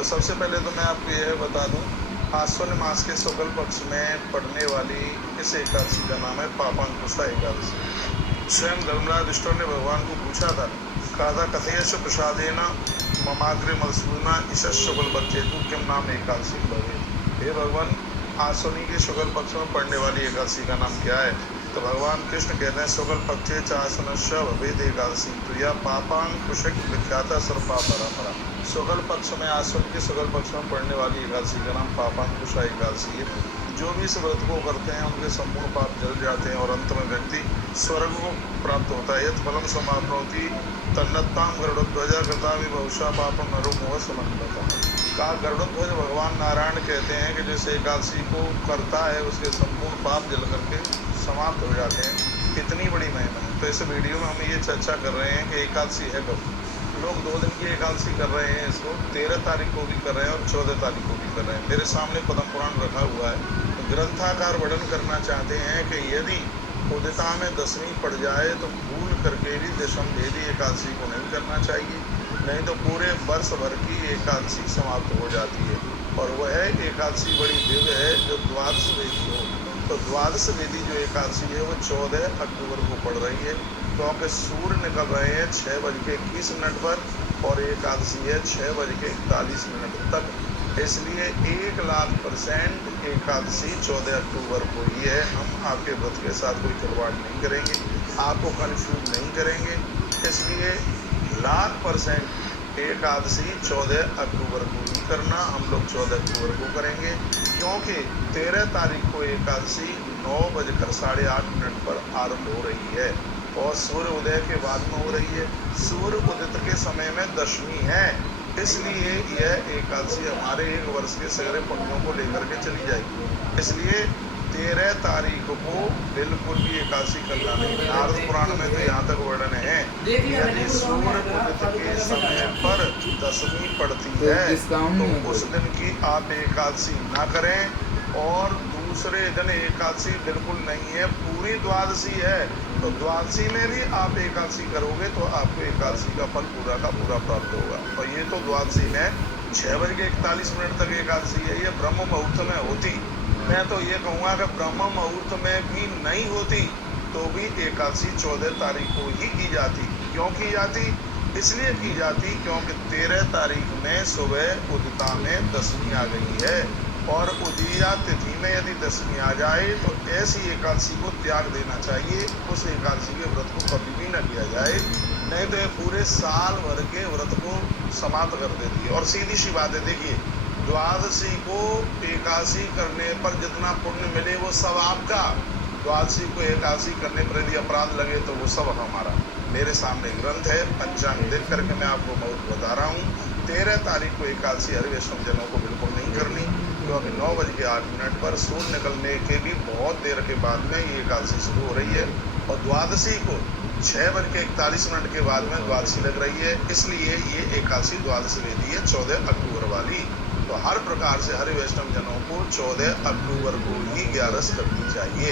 तो सबसे पहले तो मैं आपको यह बता दूं, आश्विन मास के शुक्ल पक्ष में पड़ने वाली इस एकादशी का नाम है पापांकुशा एकादशी। स्वयं धर्मराज युधिष्ठिर ने भगवान को पूछा था, कहा था कथयश प्रसादेन ममाग्रे मधुसूदना ईशस शुक्ल पक्षेतु किम नाम एकादशी भवे। हे भगवान, आश्विनी के शुक्ल पक्ष में पड़ने वाली एकादशी का नाम क्या है? तो भगवान कृष्ण कहते हैं शुक्ल पक्षे चाशनश्य भवेद एकादशी तो यह पापांकुशक विख्याता सर्वपापरा। शुक्ल पक्ष में आश्विन के शुक्ल पक्ष में पड़ने वाली एकादशी का नाम पापांकुशा एकादशी है। जो भी इस व्रत को करते हैं उनके संपूर्ण पाप जल जाते हैं और अंत में व्यक्ति स्वर्ग को प्राप्त होता है। यत् फलम समाप्नोति तन्नत्ताम गरुड़ध्वज कृता विभूषा पापम नरो मोह समन्विता। का गरुड़ध्वज भगवान नारायण कहते हैं कि जिस एकादशी को करता है उसके संपूर्ण पाप जल करके समाप्त हो जाते हैं। कितनी बड़ी महिमा है। तो इस वीडियो में हम ये चर्चा कर रहे हैं कि एकादशी है कब। लोग 2 दिन की एकादशी कर रहे हैं, इसको 13 तारीख को भी कर रहे हैं और 14 तारीख को भी कर रहे हैं। मेरे सामने पद्म पुराण रखा हुआ है। ग्रंथाकार वर्णन करना चाहते हैं कि यदि उदिता में 10वीं पड़ जाए तो भूल करके भी दशम भेदी एकादशी को नहीं करना चाहिए, नहीं तो पूरे वर्ष भर की एकादशी समाप्त हो जाती है। और वह एकादशी बड़ी दिव्य है जो द्वादश वेदी हो। तो द्वादश वेदी जो एकादशी है वो 14 अक्टूबर को पड़ रही है, क्योंकि सूर्य निकल रहे हैं 6:21 पर और एकादशी है 6:41 तक। इसलिए 1,00,000% एकादशी 14 अक्टूबर को ही है। हम आपके व्रत के साथ कोई खिलवाड़ नहीं करेंगे, आपको कंफ्यूज नहीं करेंगे। इसलिए 1,00,000% एकादशी 14 अक्टूबर को ही करना। हम लोग 14 अक्टूबर को करेंगे, क्योंकि 13 तारीख को एकादशी 9:08 पर आरंभ हो रही है और सूर्य उदय के बाद में हो रही है। सूर्य उदित के समय में दशमी है, इसलिए यह एकादशी हमारे 1 वर्ष के सगरे पुण्यों को लेकर के चली जाएगी। इसलिए 13 तारीख को बिल्कुल भी एकादशी करना नहीं। नारद पुराण में तो यहाँ तक वर्णन है, यदि सूर्य उदित के समय पर दशमी पड़ती है तो उस दिन की आप एकादशी ना करें। और दूसरे दिन एकादशी बिल्कुल नहीं है, पूरी द्वादशी है। तो द्वादशी में भी आप एकादशी करोगे तो आपको एकादशी का फल पूरा का पूरा प्राप्त होगा। और ये तो द्वादशी में 6:41 तक एकादशी है। ये ब्रह्म मुहूर्त में होती, मैं तो ये कहूँगा कि ब्रह्म मुहूर्त में भी नहीं होती तो भी एकादशी 14 तारीख को ही की जाती। क्यों की जाती? इसलिए की जाती क्योंकि 13 तारीख में सुबह उदिता में दशमी आ गई है और उदया तिथि में यदि दशमी आ जाए तो ऐसी एकादशी को त्याग देना चाहिए। उस एकादशी के व्रत को कभी भी न किया जाए, नहीं तो ये पूरे साल भर के व्रत को समाप्त कर देती है। और सीधी सी बात है, देखिए द्वादशी को एकादशी करने पर जितना पुण्य मिले वो सब आपका, द्वादशी को एकादशी करने पर यदि अपराध लगे तो वो सब हमारा। मेरे सामने ग्रंथ है, पंचांग देख करके मैं आपको बहुत बता रहा हूँ। 13 तारीख को एकादशी हरि वैष्णव जनों को बिल्कुल नहीं करनी, क्योंकि 9:08 पर सूर्य निकलने के भी बहुत देर के बाद में ये एकादशी शुरू हो रही है और द्वादशी को 6:41 के बाद में द्वादशी लग रही है। इसलिए ये एकादशी द्वादश वेदी है 14 अक्टूबर वाली। तो हर प्रकार से हरि वैष्णव जनों को 14 अक्टूबर को ही 11 करनी चाहिए।